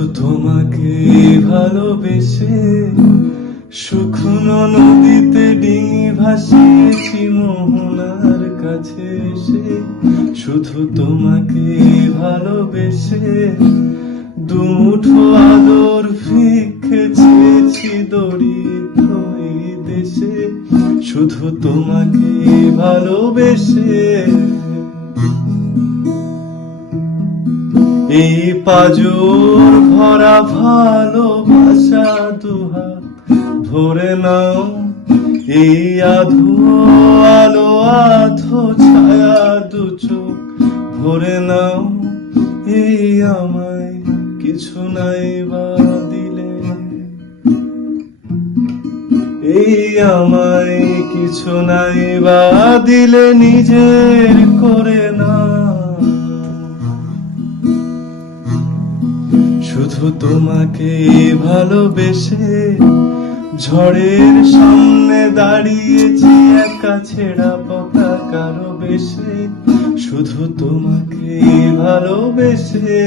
শুধু তোমাকে ভালোবেসে শুকনো নদীতে ডিঙি ভাসিয়েছি মোহনার কাছে এসে। শুধু তোমাকে ভালোবেসে দুমুঠো আদর ভিক্ষে চেয়েছি দরিদ্র এই দেশে। শুধু তোমাকে ভালোবেসে এই পাজর ভরা ভালোবাসা দুহাত ধরে নাও। এই আধো আলো আধো ছায়া দু চোখ ভরে নাও। এই আমায় কিছু নাই বা দিলে, এই আমায় কিছু নাই বা দিলে নিজের করে না। শুধু তোমাকে ভালোবেসে ঝড়ের সামনে দাঁড়িয়েছি একা ছেঁড়া পতাকার বেশে। শুধু তোমাকে ভালোবেসে